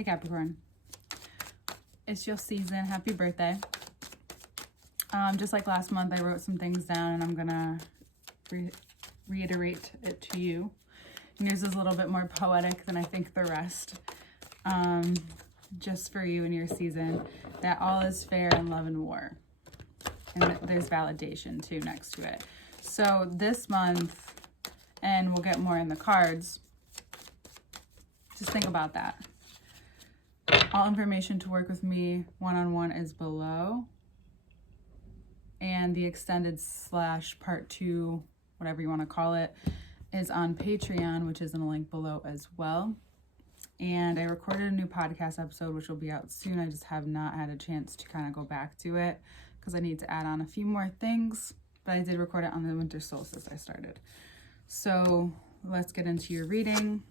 Hey Capricorn, it's your season. Happy birthday. Just like last month, I wrote some things down and I'm gonna reiterate it to you. And yours is a little bit more poetic than I think the rest. Just for you and your season, that all is fair in love and war. And there's validation too next to it. So this month, and we'll get more in the cards, just think about that. All information to work with me one-on-one is below. And the extended / part 2, whatever you want to call it, is on Patreon, which is in a link below as well. And I recorded a new podcast episode, which will be out soon. I just have not had a chance to kind of go back to it because I need to add on a few more things. But I did record it on the winter solstice I started. So let's get into your reading.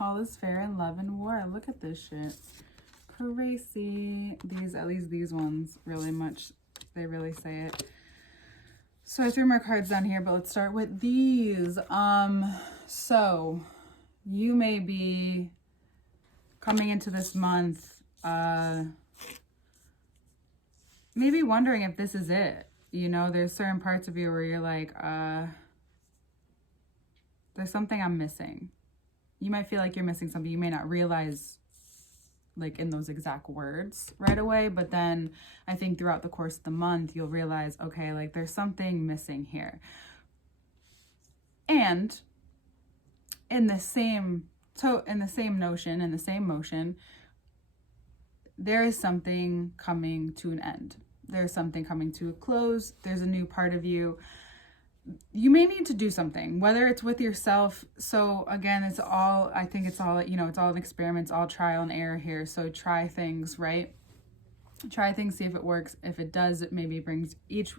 All is fair in love and war. Look at this shit. Crazy. These, at least these ones, really much, they really say it. So I threw more cards down here, but let's start with these. So you may be coming into this month, maybe wondering if this is it. You know, there's certain parts of you where you're like, there's something I'm missing. You might feel like you're missing something. You may not realize like in those exact words right away, but then I think throughout the course of the month, you'll realize, okay, like there's something missing here. And in the same motion, there is something coming to an end. There's something coming to a close. There's a new part of you. You may need to do something, whether it's with yourself. So again, it's all, I think it's all, you know, it's all an experiment, it's all trial and error here. So try things, right? Try things, see if it works. If it does, it maybe brings each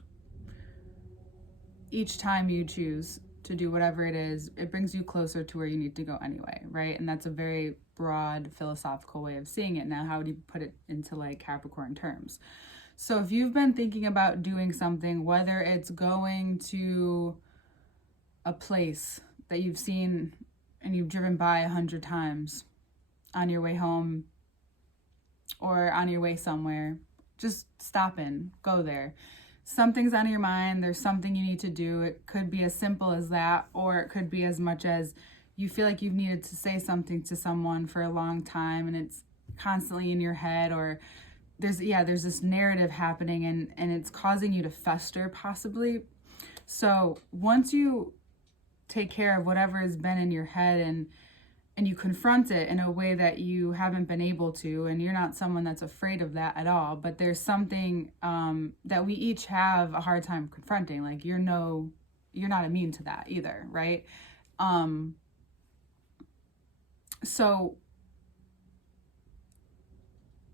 time you choose to do whatever it is, it brings you closer to where you need to go anyway, right? And that's a very broad philosophical way of seeing it. Now, how would you put it into like Capricorn terms? So if you've been thinking about doing something, whether it's going to a place that you've seen and you've driven by 100 times on your way home or on your way somewhere, just stop in, go there. Something's on your mind, there's something you need to do. It could be as simple as that, or it could be as much as you feel like you've needed to say something to someone for a long time and it's constantly in your head, or there's this narrative happening and it's causing you to fester possibly. So once you take care of whatever has been in your head and you confront it in a way that you haven't been able to, and you're not someone that's afraid of that at all, but there's something that we each have a hard time confronting. Like you're not immune to that either, right? So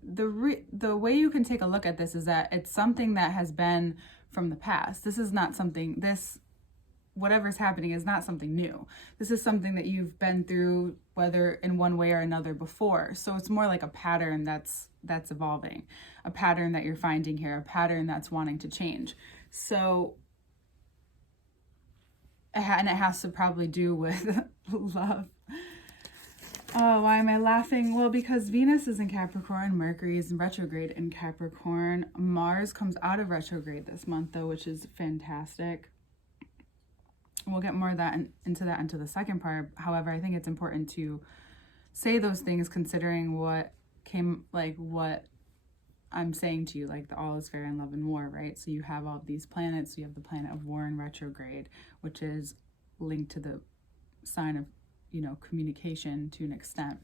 the way you can take a look at this is that it's something that has been from the past. This is not something, whatever's happening is not something new. This is something that you've been through, whether in one way or another before. So it's more like a pattern that's evolving, a pattern that you're finding here, a pattern that's wanting to change. So, and it has to probably do with love. Oh, why am I laughing? Well, because Venus is in Capricorn, Mercury is in retrograde in Capricorn. Mars comes out of retrograde this month, though, which is fantastic. We'll get more of that into the second part. However, I think it's important to say those things considering what I'm saying to you, like the all is fair in love and war, right? So you have all of these planets. You have the planet of war in retrograde, which is linked to the sign of, you know, communication to an extent,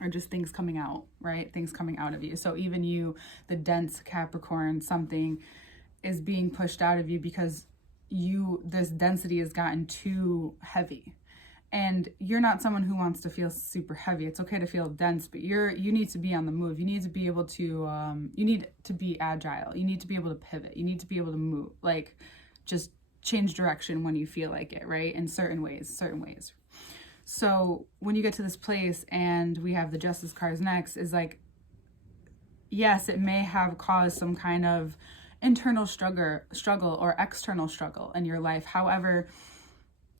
or just things coming out, right? Things coming out of you. So even you, the dense Capricorn, something is being pushed out of you because this density has gotten too heavy. And you're not someone who wants to feel super heavy. It's okay to feel dense, but you need to be on the move. You need to be able to, you need to be agile. You need to be able to pivot. You need to be able to move, like just change direction when you feel like it, right? In certain ways. So when you get to this place and we have the Justice cards next, is like, yes, it may have caused some kind of internal struggle or external struggle in your life. However,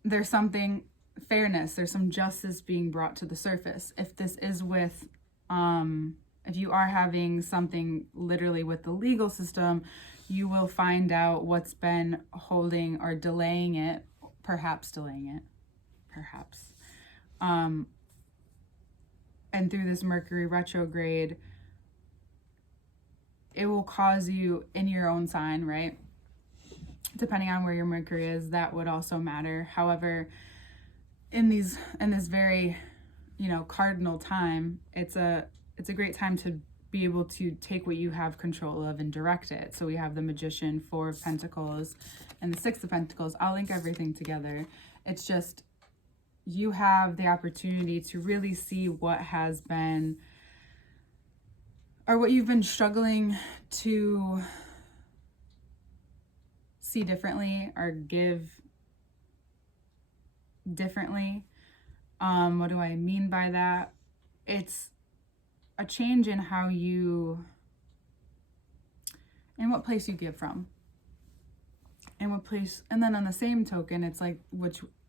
there's something fairness, there's some justice being brought to the surface. If this is with, if you are having something literally with the legal system, you will find out what's been holding or delaying it, perhaps. And through this Mercury retrograde, it will cause you in your own sign, right? Depending on where your Mercury is, that would also matter. However, in this very, cardinal time, it's a great time to be able to take what you have control of and direct it. So we have the Magician, Four of Pentacles, and the Six of Pentacles. I'll link everything together. It's just, you have the opportunity to really see what has been, or what you've been struggling to see differently or give differently. What do I mean by that? It's a change in how you, in what place you give from, in what place, and then on the same token, it's like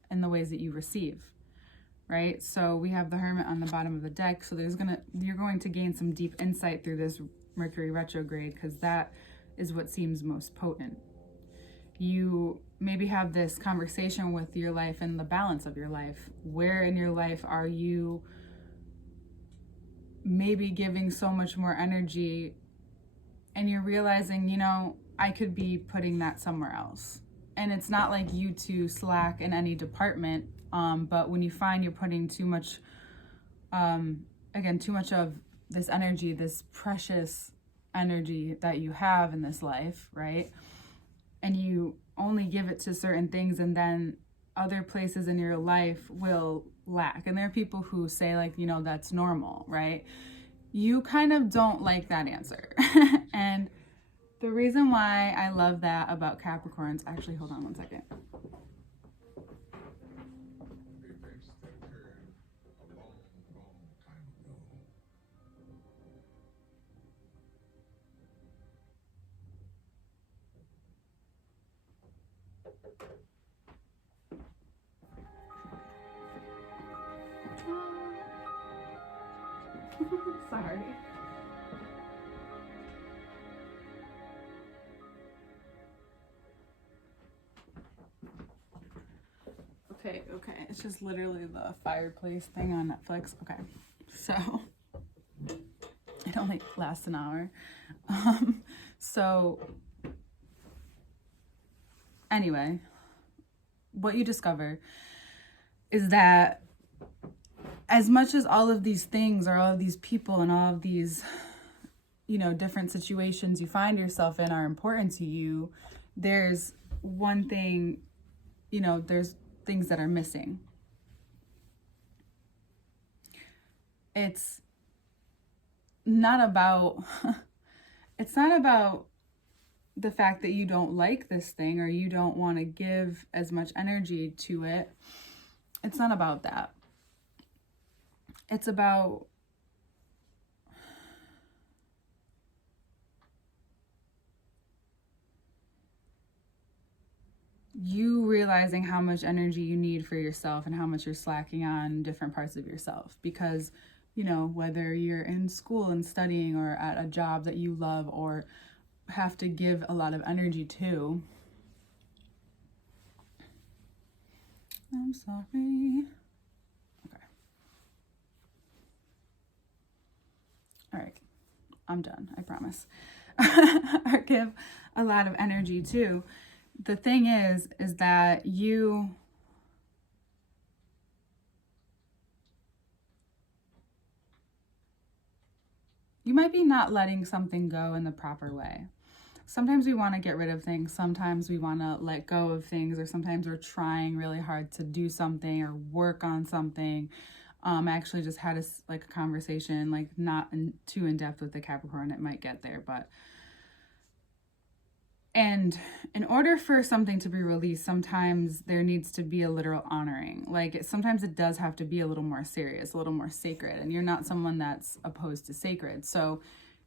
in the ways that you receive, right? So we have the Hermit on the bottom of the deck. So you're going to gain some deep insight through this Mercury retrograde, because that is what seems most potent. You maybe have this conversation with your life and the balance of your life. Where in your life are you maybe giving so much more energy, and you're realizing, I could be putting that somewhere else. And it's not like you to slack in any department, but when you find you're putting too much of this energy, this precious energy that you have in this life, right? And you only give it to certain things, and then other places in your life will lack. And there are people who say, like, that's normal, right? You kind of don't like that answer. And the reason why I love that about Capricorns, actually, hold on one second. Sorry. Okay. It's just literally the fireplace thing on Netflix. Okay. So it only lasts an hour. So anyway, what you discover is that as much as all of these things or all of these people and all of these, different situations you find yourself in are important to you, there's one thing, there's things that are missing. It's not about the fact that you don't like this thing or you don't want to give as much energy to it. It's not about that. It's about you realizing how much energy you need for yourself and how much you're slacking on different parts of yourself. Because, whether you're in school and studying or at a job that you love or have to give a lot of energy to. I'm sorry. Okay. All right. I'm done, I promise. Or give a lot of energy to. The thing is that you might be not letting something go in the proper way. Sometimes we want to get rid of things. Sometimes we want to let go of things, or sometimes we're trying really hard to do something or work on something. I actually just had a conversation, not too in depth with the Capricorn. It might get there, but. And in order for something to be released, sometimes there needs to be a literal honoring. Sometimes it does have to be a little more serious, a little more sacred. And you're not someone that's opposed to sacred. So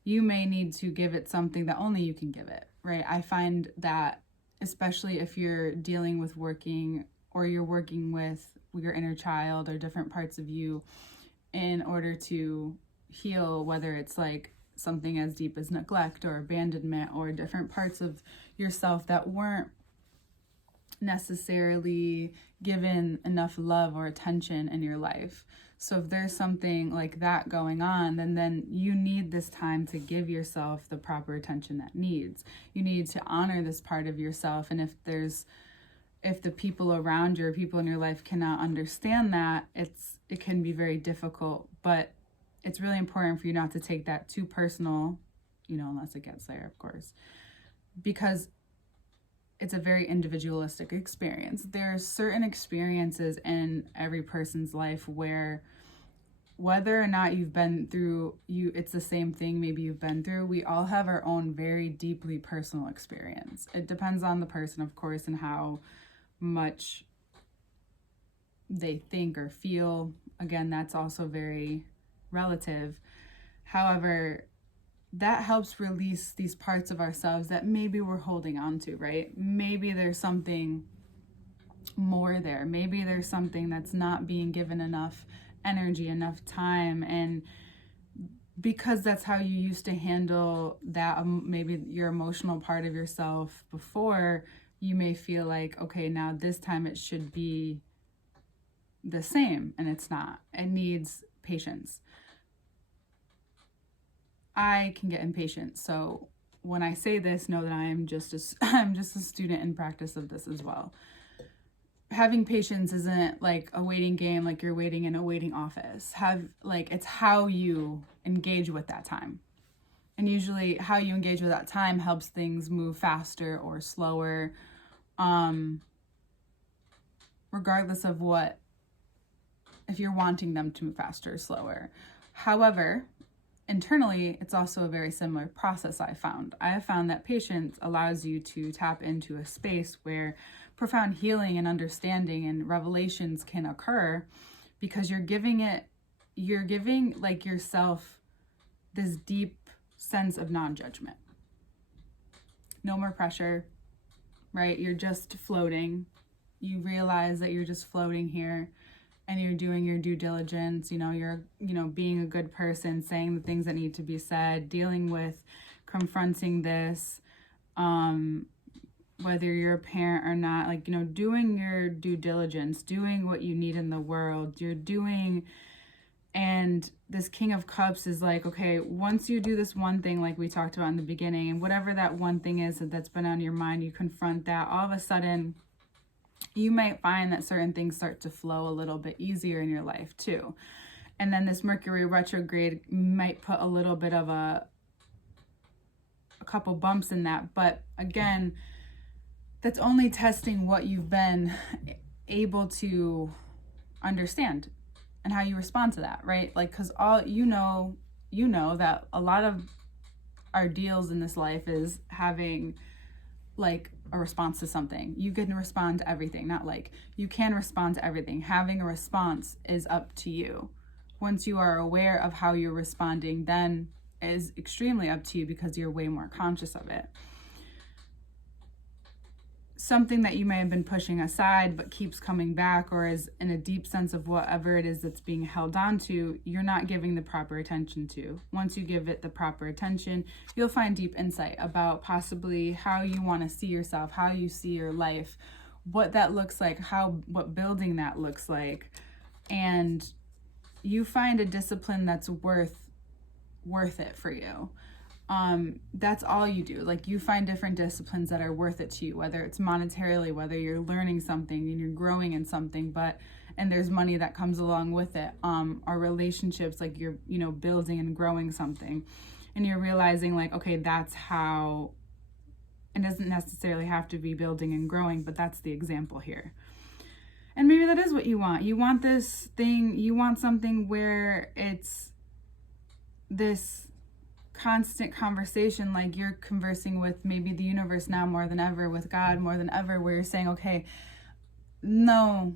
you may need to give it something that only you can give it, right? I find that, especially if you're dealing with working or you're working with your inner child or different parts of you in order to heal, whether it's like something as deep as neglect or abandonment or different parts of yourself that weren't necessarily given enough love or attention in your life. So if there's something like that going on, then you need this time to give yourself the proper attention that needs. You need to honor this part of yourself. And if the people around you or people in your life cannot understand that, it can be very difficult. But it's really important for you not to take that too personal, unless it gets there, of course, because it's a very individualistic experience. There are certain experiences in every person's life where, whether or not you've been through, it's the same thing maybe you've been through, we all have our own very deeply personal experience. It depends on the person, of course, and how much they think or feel. Again, that's also very relative. However, that helps release these parts of ourselves that maybe we're holding on to, right? Maybe there's something more there. Maybe there's something that's not being given enough energy, enough time. And because that's how you used to handle that, maybe your emotional part of yourself before, you may feel like, okay, now this time it should be the same, and it's not. It needs patience. I can get impatient, so when I say this, know that I'm just a student in practice of this as well. Having patience isn't like a waiting game, like you're waiting in a waiting office. It's how you engage with that time. And usually how you engage with that time helps things move faster or slower, regardless of if you're wanting them to move faster or slower. However, internally, it's also a very similar process I have found that patience allows you to tap into a space where profound healing and understanding and revelations can occur, because you're giving like yourself this deep sense of non-judgment. No more pressure, right? You're just floating. You realize that you're just floating here, and you're doing your due diligence, you're, being a good person, saying the things that need to be said, dealing with, confronting this, whether you're a parent or not, doing your due diligence, doing what you need in the world, and this King of Cups is like, okay, once you do this one thing, like we talked about in the beginning, and whatever that one thing is that's been on your mind, you confront that, all of a sudden, you might find that certain things start to flow a little bit easier in your life too. And then this Mercury retrograde might put a little bit of a couple bumps in that. But again, that's only testing what you've been able to understand and how you respond to that, right? Because all you know that a lot of our deals in this life is having a response to something. You can respond to everything, you can respond to everything. Having a response is up to you. Once you are aware of how you're responding, then it is extremely up to you, because you're way more conscious of it. Something that you may have been pushing aside but keeps coming back, or is in a deep sense of whatever it is that's being held on to, you're not giving the proper attention to. Once you give it the proper attention, you'll find deep insight about possibly how you want to see yourself, how you see your life, what that looks like, what building that looks like. And you find a discipline that's worth it for you. That's all you do. You find different disciplines that are worth it to you, whether it's monetarily, whether you're learning something and you're growing in something, and there's money that comes along with it, or relationships, you're, building and growing something, and you're realizing okay, that's how, it doesn't necessarily have to be building and growing, but that's the example here. And maybe that is what you want. You want this thing, you want something where it's this constant conversation, you're conversing with maybe the universe now more than ever, with God more than ever, where you're saying, okay, no,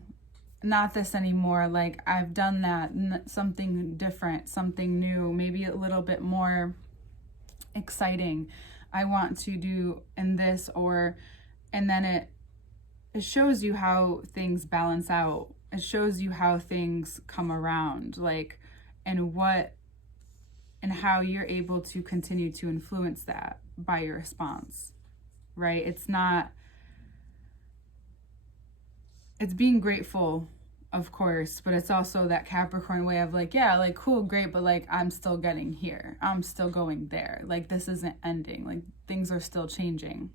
not this anymore. I've done that, something different, something new, maybe a little bit more exciting. I want to do in this, and then it shows you how things balance out. It shows you how things come around, like, and what and how you're able to continue to influence that by your response, right? It's being grateful, of course, but it's also that Capricorn way of like, yeah, like, cool, great, but like, I'm still getting here. I'm still going there. Like, this isn't ending. Like, things are still changing.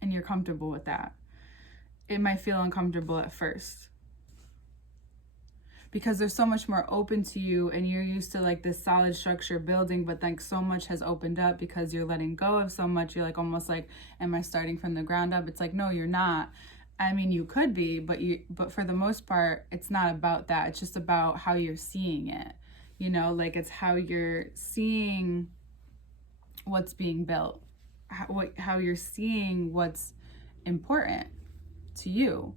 And you're comfortable with that. It might feel uncomfortable at first, because there's so much more open to you, and you're used to like this solid structure building, but like so much has opened up because you're letting go of so much. You're like, almost like, am I starting from the ground up? It's like, no, you're not. I mean, you could be, but for the most part, it's not about that. It's just about how you're seeing it. You know, like, it's how you're seeing what's being built, how you're seeing what's important to you.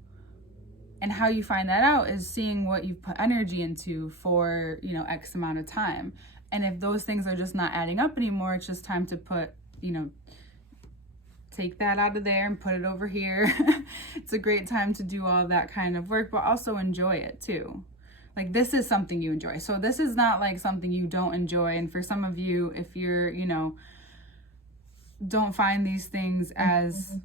And how you find that out is seeing what you've put energy into for, you know, X amount of time. And if those things are just not adding up anymore, it's just time to put, you know, take that out of there and put it over here. It's a great time to do all that kind of work, but also enjoy it too. Like, this is something you enjoy. So this is not like something you don't enjoy. And for some of you, if you're, you know, don't find these things as,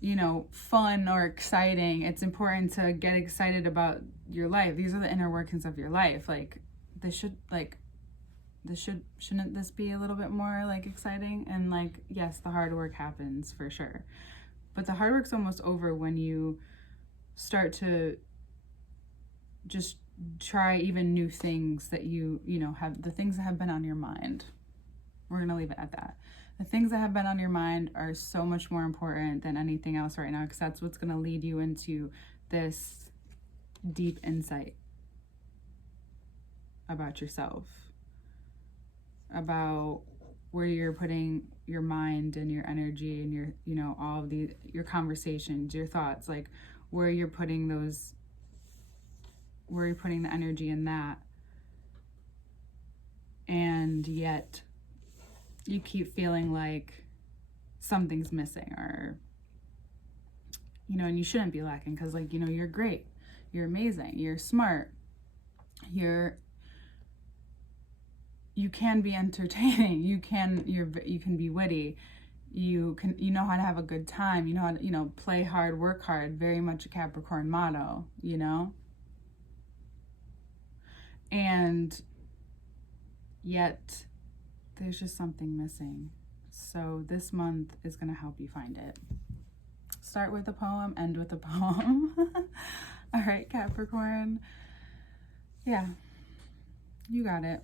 you know, fun or exciting, it's important to get excited about your life. These are the inner workings of your life. Like, shouldn't this be a little bit more like exciting? And like, yes, the hard work happens for sure, but the hard work's almost over when you start to just try even new things that you know, have the things that have been on your mind. We're gonna leave it at that. The things that have been on your mind are so much more important than anything else right now, because that's what's going to lead you into this deep insight about yourself, about where you're putting your mind and your energy and your, you know, all of your conversations, your thoughts, like where you're putting the energy in that. And yet you keep feeling like something's missing, or, you know, and you shouldn't be lacking, because, like, you know, you're great, you're amazing, you're smart, you can be entertaining, you can be witty, you know how to have a good time, you know how to, you know, play hard, work hard, very much a Capricorn motto, you know. And yet there's just something missing. So this month is going to help you find it. Start with a poem, end with a poem. All right, Capricorn. Yeah, you got it.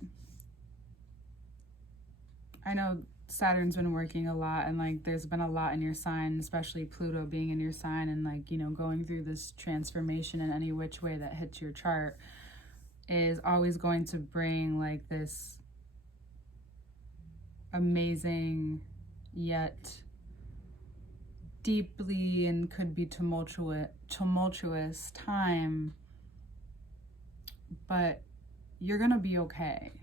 I know Saturn's been working a lot, and like there's been a lot in your sign, especially Pluto being in your sign, and like, you know, going through this transformation in any which way that hits your chart is always going to bring like this amazing yet deeply and could be tumultuous time, but you're gonna be okay.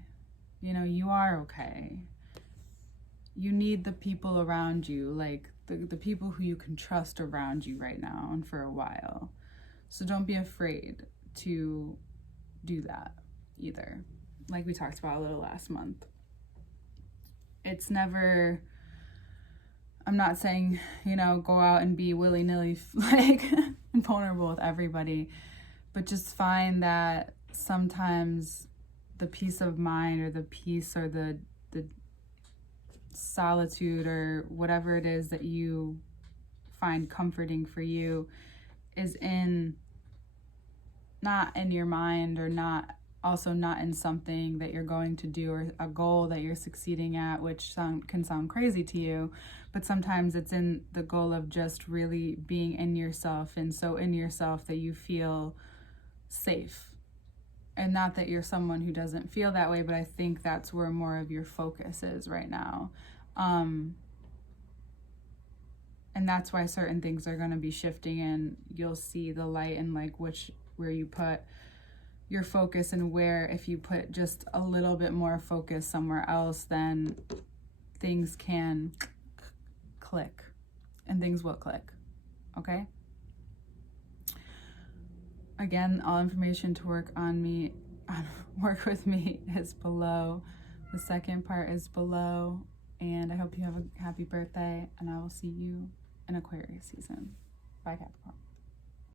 You know, you are okay. You need the people around you, like the people who you can trust around you right now and for a while. So don't be afraid to do that either, like we talked about a little last month. It's never, I'm not saying, you know, go out and be willy-nilly like vulnerable with everybody, but just find that sometimes the peace of mind or the peace or the solitude or whatever it is that you find comforting for you is not in your mind, or not in something that you're going to do or a goal that you're succeeding at, which can sound crazy to you, but sometimes it's in the goal of just really being in yourself, and so in yourself that you feel safe. And not that you're someone who doesn't feel that way, but I think that's where more of your focus is right now. And that's why certain things are going to be shifting, and you'll see the light in like where you put your focus, and where if you put just a little bit more focus somewhere else, then things can click, and things will click. okay? Again, all information to work with me is below. The second part is below. And I hope you have a happy birthday, and I will see you in Aquarius season. Bye, Capricorn.